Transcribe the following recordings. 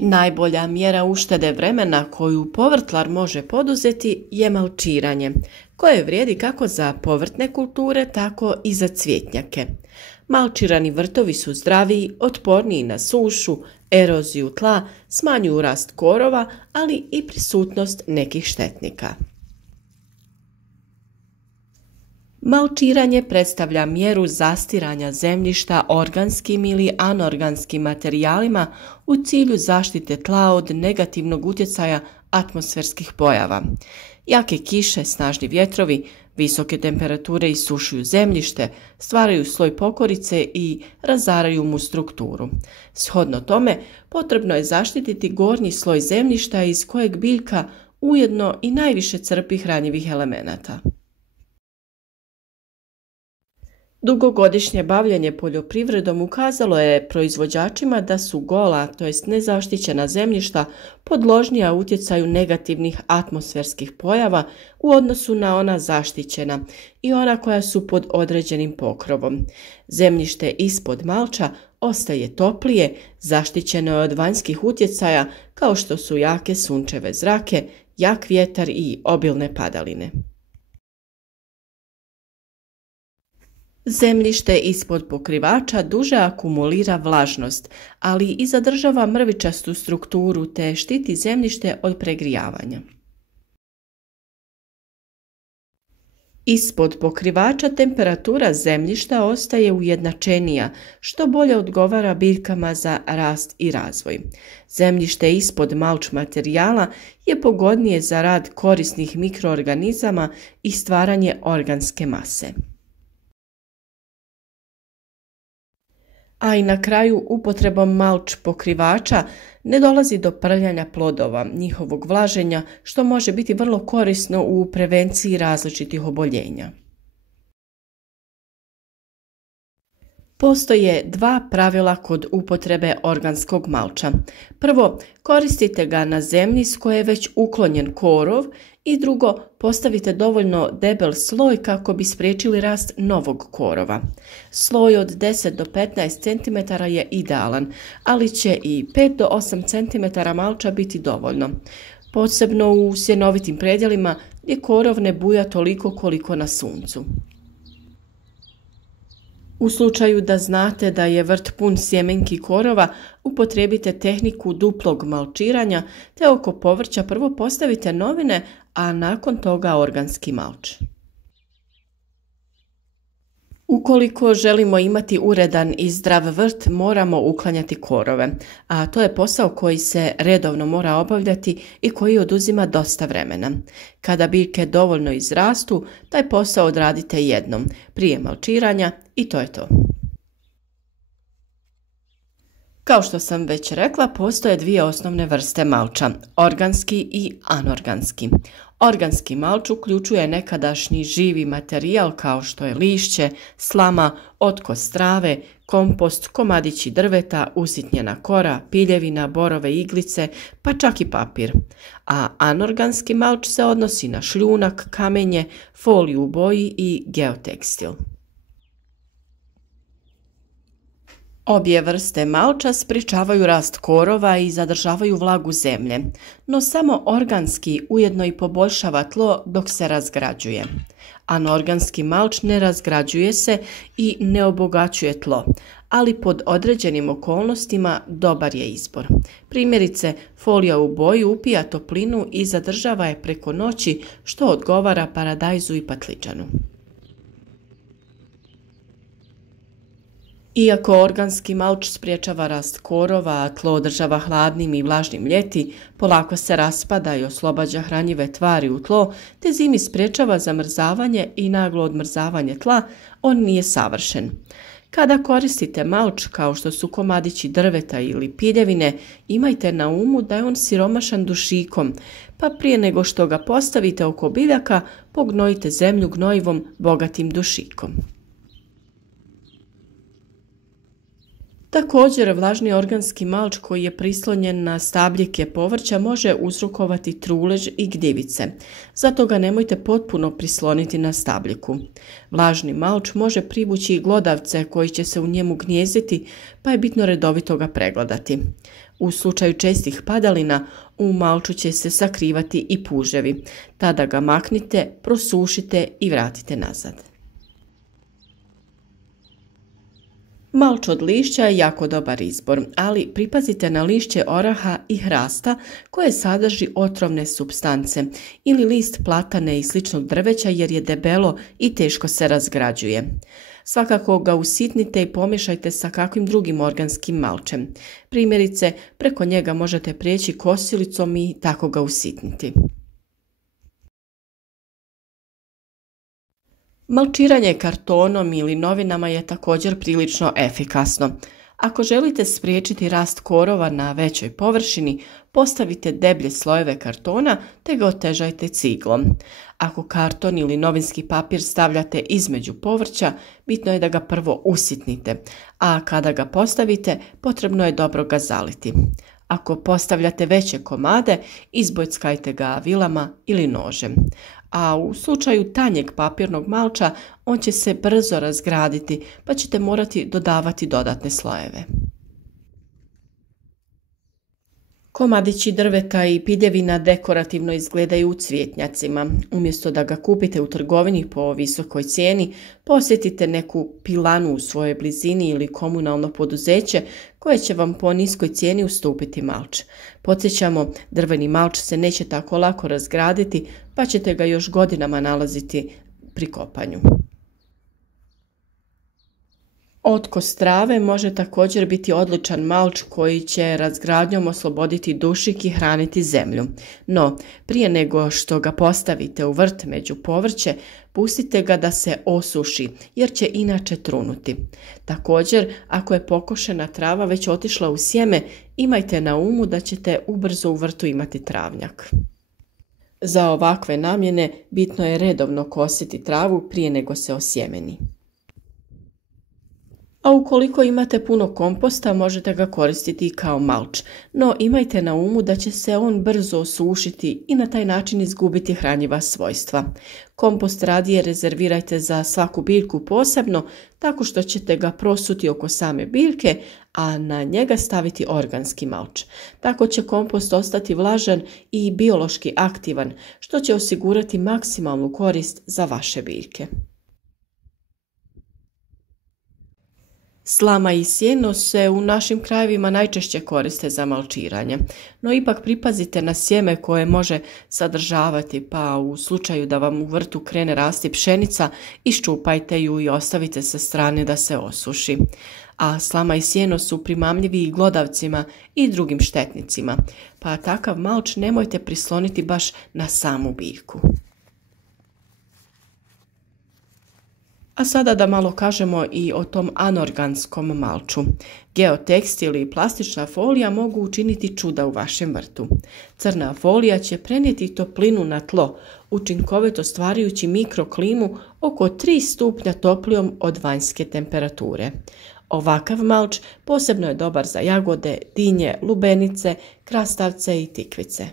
Najbolja mjera uštede vremena koju povrtlar može poduzeti je malčiranje, koje vrijedi kako za povrtne kulture, tako i za cvjetnjake. Malčirani vrtovi su zdraviji, otporniji na sušu, eroziju tla, smanjuju rast korova, ali i prisutnost nekih štetnika. Malčiranje predstavlja mjeru zastiranja zemljišta organskim ili anorganskim materijalima u cilju zaštite tla od negativnog utjecaja atmosferskih pojava. Jake kiše, snažni vjetrovi, visoke temperature isušuju zemljište, stvaraju sloj pokorice i razaraju mu strukturu. Shodno tome, potrebno je zaštititi gornji sloj zemljišta iz kojeg biljka ujedno i najviše crpi hranjivih elemenata. Dugogodišnje bavljenje poljoprivredom ukazalo je proizvođačima da su gola, to jest nezaštićena zemljišta, podložnija utjecaju negativnih atmosferskih pojava u odnosu na ona zaštićena i ona koja su pod određenim pokrovom. Zemljište ispod malča ostaje toplije, zaštićeno je od vanjskih utjecaja kao što su jake sunčeve zrake, jak vjetar i obilne padaline. Zemljište ispod pokrivača duže akumulira vlažnost, ali i zadržava mrvičastu strukturu te štiti zemljište od pregrijavanja. Ispod pokrivača temperatura zemljišta ostaje ujednačenija, što bolje odgovara biljkama za rast i razvoj. Zemljište ispod malč materijala je pogodnije za rad korisnih mikroorganizama i stvaranje organske mase. A i na kraju upotrebom malč pokrivača ne dolazi do prljanja plodova, njihovog vlaženja, što može biti vrlo korisno u prevenciji različitih oboljenja. Postoje dva pravila kod upotrebe organskog malča. Prvo, koristite ga na zemlji s koje je već uklonjen korov i drugo, postavite dovoljno debel sloj kako bi spriječili rast novog korova. Sloj od 10 do 15 cm je idealan, ali će i 5 do 8 cm malča biti dovoljno. Posebno u sjenovitim predjelima gdje korov ne buja toliko koliko na suncu. U slučaju da znate da je vrt pun sjemenki korova, upotrijebite tehniku duplog malčiranja te oko povrća prvo postavite novine, a nakon toga organski malč. Ukoliko želimo imati uredan i zdrav vrt, moramo uklanjati korove, a to je posao koji se redovno mora obavljati i koji oduzima dosta vremena. Kada biljke dovoljno izrastu, taj posao odradite jednom, prije malčiranja i to je to. Kao što sam već rekla, postoje dvije osnovne vrste malča, organski i anorganski. Organski malč uključuje nekadašnji živi materijal kao što je lišće, slama, otkos trave, kompost, komadići drveta, usitnjena kora, piljevina, borove iglice, pa čak i papir. A anorganski malč se odnosi na šljunak, kamenje, foliju u boji i geotekstil. Obje vrste malča sprječavaju rast korova i zadržavaju vlagu zemlje, no samo organski ujedno i poboljšava tlo dok se razgrađuje. Anorganski malč ne razgrađuje se i ne obogaćuje tlo, ali pod određenim okolnostima dobar je izbor. Primjerice, folija u boji upija toplinu i zadržava je preko noći, što odgovara paradajzu i patliđanu. Iako organski malč sprječava rast korova, a tlo održava hladnim i vlažnim ljeti, polako se raspada i oslobađa hranjive tvari u tlo, te zimi sprječava zamrzavanje i naglo odmrzavanje tla, on nije savršen. Kada koristite malč kao što su komadići drveta ili piljevine, imajte na umu da je on siromašan dušikom, pa prije nego što ga postavite oko biljaka, pognojite zemlju gnojivom bogatim dušikom. Također, vlažni organski malč koji je prislonjen na stabljike povrća može uzrokovati trulež i gljivice, zato ga nemojte potpuno prisloniti na stabljiku. Vlažni malč može privući i glodavce koji će se u njemu gnjezditi, pa je bitno redovito ga pregledati. U slučaju čestih padalina, u malču će se sakrivati i puževi. Tada ga maknite, prosušite i vratite nazad. Malč od lišća je jako dobar izbor, ali pripazite na lišće oraha i hrasta koje sadrži otrovne supstance ili list platane i sličnog drveća jer je debelo i teško se razgrađuje. Svakako ga usitnite i pomiješajte sa kakvim drugim organskim malčem. Primjerice, preko njega možete prijeći kosilicom i tako ga usitniti. Malčiranje kartonom ili novinama je također prilično efikasno. Ako želite spriječiti rast korova na većoj površini, postavite deblje slojeve kartona te ga otežajte ciglom. Ako karton ili novinski papir stavljate između povrća, bitno je da ga prvo usitnite, a kada ga postavite, potrebno je dobro ga zaliti. Ako postavljate veće komade, izbockajte ga vilama ili nožem. A u slučaju tanjeg papirnog malča, on će se brzo razgraditi, pa ćete morati dodavati dodatne slojeve. Komadići drveta i piljevina dekorativno izgledaju u cvjetnjacima. Umjesto da ga kupite u trgovini po visokoj cijeni, posjetite neku pilanu u svojoj blizini ili komunalno poduzeće koje će vam po niskoj cijeni ustupiti malč. Podsjećamo, drveni malč se neće tako lako razgraditi, pa ćete ga još godinama nalaziti pri kopanju. Otkos trave može također biti odličan malč koji će razgradnjom osloboditi dušik i hraniti zemlju. No, prije nego što ga postavite u vrt među povrće, pustite ga da se osuši jer će inače trunuti. Također, ako je pokošena trava već otišla u sjeme, imajte na umu da ćete ubrzo u vrtu imati travnjak. Za ovakve namjene bitno je redovno kositi travu prije nego se osjemeni. A ukoliko imate puno komposta, možete ga koristiti i kao malč, no imajte na umu da će se on brzo osušiti i na taj način izgubiti hranjiva svojstva. Kompost radije rezervirajte za svaku biljku posebno, tako što ćete ga prosuti oko same biljke, a na njega staviti organski malč. Tako će kompost ostati vlažan i biološki aktivan, što će osigurati maksimalnu korist za vaše biljke. Slama i sjeno se u našim krajevima najčešće koriste za malčiranje, no ipak pripazite na sjeme koje može sadržavati, pa u slučaju da vam u vrtu krene rasti pšenica, iščupajte ju i ostavite sa strane da se osuši. A slama i sjeno su primamljivi i glodavcima i drugim štetnicima, pa takav malč nemojte prisloniti baš na samu biljku. A sada da malo kažemo i o tom anorganskom malču. Geotekstil i plastična folija mogu učiniti čuda u vašem vrtu. Crna folija će prenijeti toplinu na tlo, učinkovito stvarajući mikroklimu oko 3 stupnja toplijom od vanjske temperature. Ovakav malč posebno je dobar za jagode, dinje, lubenice, krastavce i tikvice.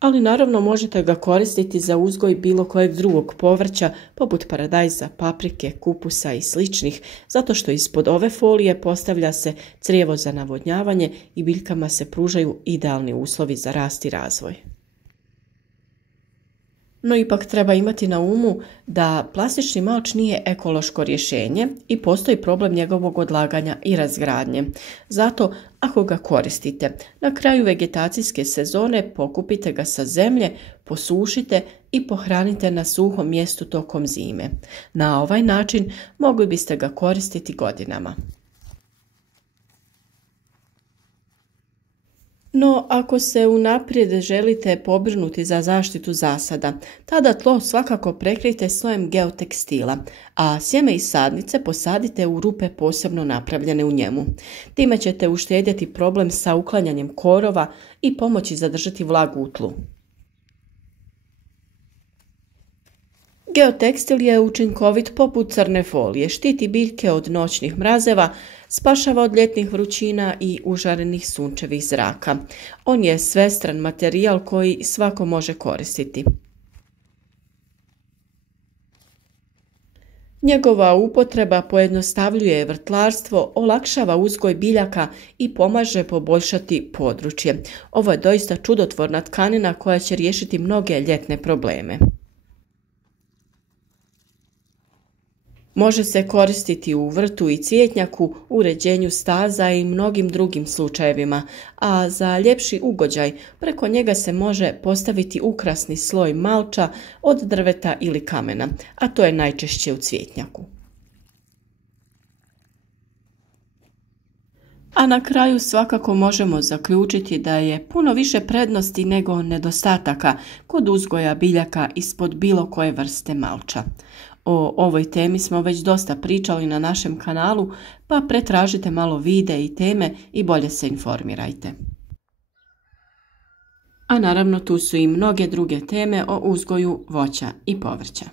Ali naravno možete ga koristiti za uzgoj bilo kojeg drugog povrća poput paradajza, paprike, kupusa i sličnih, zato što ispod ove folije postavlja se crijevo za navodnjavanje i biljkama se pružaju idealni uslovi za rast i razvoj. No ipak treba imati na umu da plastični malč nije ekološko rješenje i postoji problem njegovog odlaganja i razgradnje. Zato, ako ga koristite, na kraju vegetacijske sezone pokupite ga sa zemlje, posušite i pohranite na suhom mjestu tokom zime. Na ovaj način mogli biste ga koristiti godinama. No, ako se unaprijed želite pobrinuti za zaštitu zasada, tada tlo svakako prekrijte slojem geotekstila, a sjeme i sadnice posadite u rupe posebno napravljene u njemu. Time ćete uštedjeti problem sa uklanjanjem korova i pomoći zadržati vlagu u tlu. Geotekstil je učinkovit poput crne folije, štiti biljke od noćnih mrazeva, Spašava od ljetnih vrućina i užarenih sunčevih zraka. On je svestran materijal koji svako može koristiti. Njegova upotreba pojednostavljuje vrtlarstvo, olakšava uzgoj biljaka i pomaže poboljšati područje. Ovo je doista čudotvorna tkanina koja će riješiti mnoge ljetne probleme. Može se koristiti u vrtu i cvijetnjaku, uređenju staza i mnogim drugim slučajevima, a za ljepši ugođaj preko njega se može postaviti ukrasni sloj malča od drveta ili kamena, a to je najčešće u cvijetnjaku. A na kraju svakako možemo zaključiti da je puno više prednosti nego nedostataka kod uzgoja biljaka ispod bilo koje vrste malča. O ovoj temi smo već dosta pričali na našem kanalu, pa pretražite malo videe i teme i bolje se informirajte. A naravno tu su i mnoge druge teme o uzgoju voća i povrća.